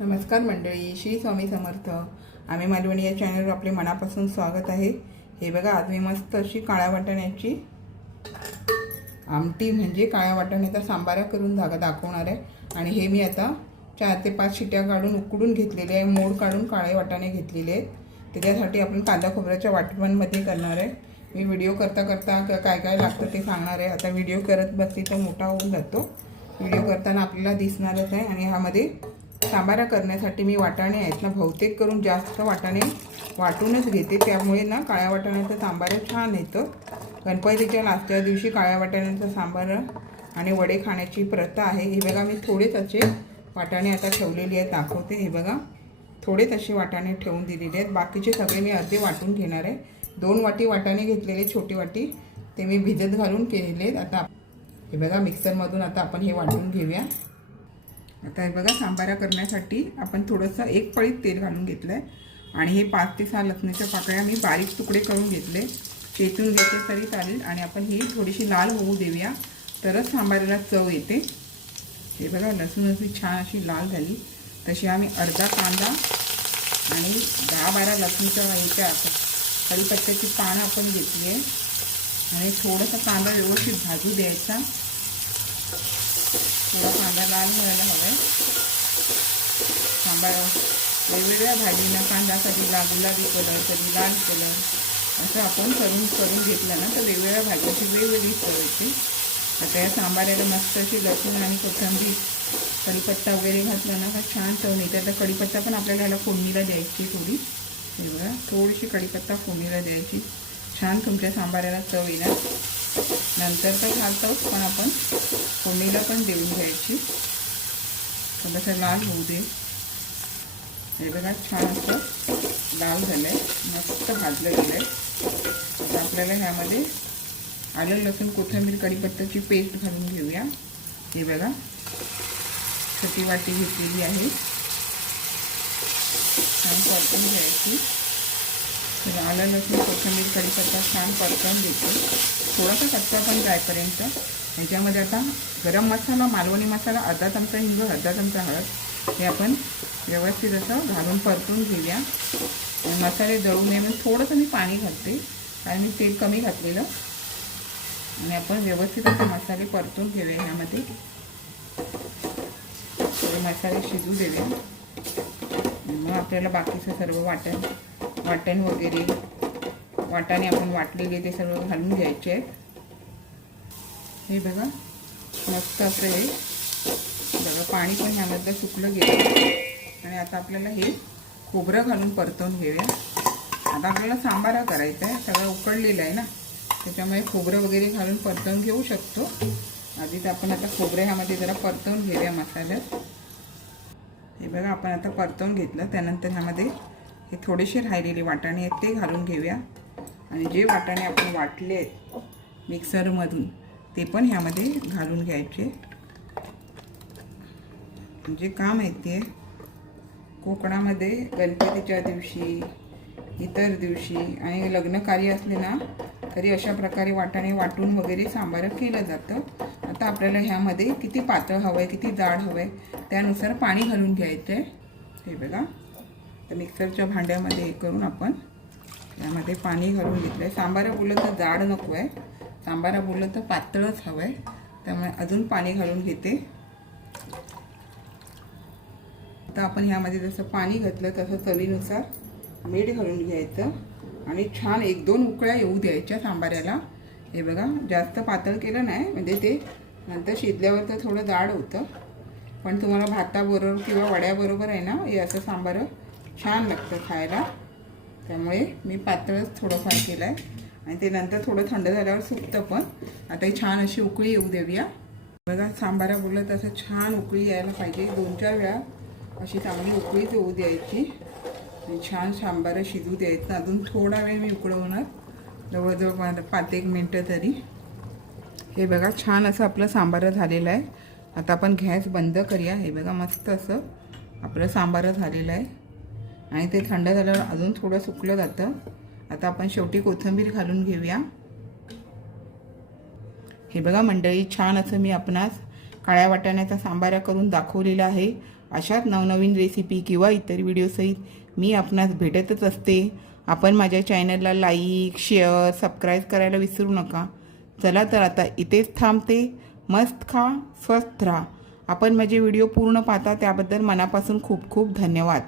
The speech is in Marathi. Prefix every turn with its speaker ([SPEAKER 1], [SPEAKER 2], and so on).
[SPEAKER 1] नमस्कार मंडळी श्री स्वामी समर्थ. आम्ही मालवणी या चॅनलवर आपले मनापासून स्वागत आहे. हे बघा आज मी मस्त अशी काळ्या वाटाण्याची आमटी म्हणजे काळ्या वाटाण्याचा सांबारा करून जागा दाखवणार आहे. आणि हे मी आता चार ते पाच शिट्या काढून उकडून घेतलेले आहे. मोड काढून काळे वाटाणे घेतलेले आहेत. त्याच्यासाठी आपण कांदा खोबऱ्याच्या वाटवणमध्ये करणार आहे. मी व्हिडिओ करता करता काय काय लागतं ते सांगणार आहे. आता व्हिडिओ करत बसली तर मोठा होऊन जातो. व्हिडिओ करताना आपल्याला दिसणारच आहे आणि ह्यामध्ये सांबारा करण्यासाठी मी वाटाणे आहेत ना बहुतेक करून जास्त वाटाणे वाटूनच घेते. त्यामुळे ना काळ्या वाटाण्याचं सांबार छान येतं. गणपतीच्या लास्टच्या दिवशी काळ्या वाटाण्याचं सांबार आणि वडे खाण्याची प्रथा आहे. हे बघा मी थोडेच असे वाटाणे आता ठेवलेली आहेत दाखवते. हे बघा थोडेच असे वाटाणे ठेवून दिलेले आहेत. बाकीचे सगळे मी अर्धे वाटून घेणार आहे. दोन वाटी वाटाणे घेतलेले छोटी वाटी. ते मी भिजत घालून केलेले आहेत आता हे बघा मिक्सरमधून आता आपण हे वाटून घेऊया. आता हे बघा सांबारा करण्यासाठी आपण थोडंसं एक पळीत तेल घालून घेतलं आहे आणि हे पाच ते सहा लसणाच्या पाकळ्या मी बारीक तुकडे करून घेतले. चेचून घेतले तरी चालेल. आणि आपण ही थोडीशी लाल होऊ देऊया. तरच सांबाराला चव येते. हे बघा लसूण अशी छान अशी लाल झाली. तशी आम्ही अर्धा कांदा आणि दहा बारा लसूणच्या याच्या कढीपत्त्याची पानं आपण घेतली आहे. आणि थोडासा कांदा व्यवस्थित भाजू द्यायचा. थोडा कांदा लाल व्हायला हवा आहे सांबार वेगवेगळ्या भाजींना कांदा कधी ला गुलाबी कलर कधी लाल कलर असं आपण करून करून घेतलं ना तर वेगवेगळ्या भाज्याची वेगवेगळी चव येते. आता या सांबाऱ्याला मस्त अशी लसूण आणि कोथंबीर कढीपत्ता वगैरे घातला ना का छान चव नाही आता कढीपत्ता पण आपल्याला ह्याला फोडणीला द्यायची थोडी. हे बघा थोडीशी कढीपत्ता फोडणीला द्यायची. छान तुमच्या सांबाऱ्याला चव येणार. नंतर तर घालतोच पण आपण फोडणीला पण देऊन घ्यायची. थोडंसं लाल होऊ दे. हे बघा छान असं लाल झालं आहे मस्त भाजलं गेलं आहे आता आपल्याला ह्यामध्ये आलं लसूण कोथिंबीर कढीपत्त्याची पेस्ट घालून घेऊया. हे बघा छोटी वाटी घेतलेली आहे. छान परतून घ्यायची. आलं लसूण कोथिंबीर कढीपत्ता छान परतून घेतो. थोडासा कच्चा पण जायपर्यंत ह्याच्यामध्ये आता गरम मसाला मालवणी मसाला अर्धा चमचा हिंग अर्धा चमचा हळद हे आपण व्यवस्थित असं घालून परतून घेऊया. मसाले जळू नये म्हणून थोडंसं मी पाणी घालते कारण मी तेल कमी घातलेलं. आणि आपण व्यवस्थित असे मसाले परतून घेऊया ह्यामध्ये. थोडे मसाले शिजू देऊया. मग आपल्याला बाकीचं सर्व वाटण वाटण वगैरे वाटाणे आपण वाटलेले ते सर्व घालून घ्यायचे आहेत. हे बघा मस्त असं हे. बघा पाणी पण ह्यामधलं सुकलं गेलं. आणि आता आपल्याला हे खोबरं घालून परतवून घेऊया. आता आपल्याला सांबारा करायचा आहे. सगळं उकडलेलं आहे ना. त्याच्यामुळे खोबरं वगैरे घालून परतवून घेऊ शकतो. आधी तर आपण आता खोबरं ह्यामध्ये जरा परतवून घेऊया मसाल्यात. हे बघा आपण आता परतवून घेतलं. त्यानंतर ह्यामध्ये हे थोडेसे राहिलेले वाटाणे आहेत ते घालून घेऊया. आणि जे वाटाणे आपण वाटले आहेत मिक्सरमधून ते पण ह्यामध्ये घालून घ्यायचे. म्हणजे का माहिती आहे कोकणामध्ये गणपतीच्या दिवशी इतर दिवशी आणि लग्नकार्य असले ना तरी अशा प्रकारे वाटाणे वाटून वगैरे सांबार केलं जातं. आता आपल्याला ह्यामध्ये किती पातळ हवं आहे किती जाड हवं आहे त्यानुसार पाणी घालून घ्यायचं आहे हे बघा. तर मिक्सरच्या भांड्यामध्ये हे करून आपण यामध्ये पाणी घालून घेतलं आहे सांबारा बोललं तर जाड नको आहे सांबारा बोललं तर पातळच हवं आहे त्यामुळे अजून पाणी घालून घेते. आता आपण ह्यामध्ये जसं पाणी घातलं तसं चवीनुसार मीठ घालून घ्यायचं. आणि छान एक दोन उकळ्या येऊ द्यायच्या सांबाऱ्याला. हे बघा जास्त पातळ केलं नाही. म्हणजे ते नंतर शिजल्यावर तर थोडं जाड होतं. पण तुम्हाला भाताबरोबर किंवा वड्याबरोबर आहे ना हे असं सांबार छान लागतं खायला. त्यामुळे मी पातळच थोडंफार केलं आहे आणि ते नंतर थोडं थंड झाल्यावर सुकतं पण. आता ही छान अशी उकळी येऊ देऊया. बघा सांबारा बोललं तसं छान उकळी यायला पाहिजे. दोन चार वेळा अशी चांगली उकळीच येऊ द्यायची. आणि छान सांबारं शिजू द्यायचं. अजून थोडा वेळ मी उकळवणार. जवळजवळ पाच एक मिनटं तरी. हे बघा छान असं आपलं सांबारं झालेलं आहे. आता आपण गॅस बंद करूया. हे बघा मस्त असं आपलं सांबारं झालेलं आहे. आणि ते थंड झाल्यावर अजून थोडं सुकलं जातं. आता आपण शेवटी कोथिंबीर घालून घेऊया. हे बघा मंडळी छान असं मी आपणास काळ्या वाटाण्याचा सांबारा करून दाखवलेला आहे. अशाच नवनवीन रेसिपी किंवा इतर व्हिडिओसहित मी आपणास भेटतच असते. आपण माझ्या चॅनलला लाईक शेअर सबस्क्राईब करायला विसरू नका. चला तर आता इथेच थांबते. मस्त खा स्वस्थ राहा. आपण माझे व्हिडिओ पूर्ण पाहता त्याबद्दल मनापासून खूप खूप धन्यवाद.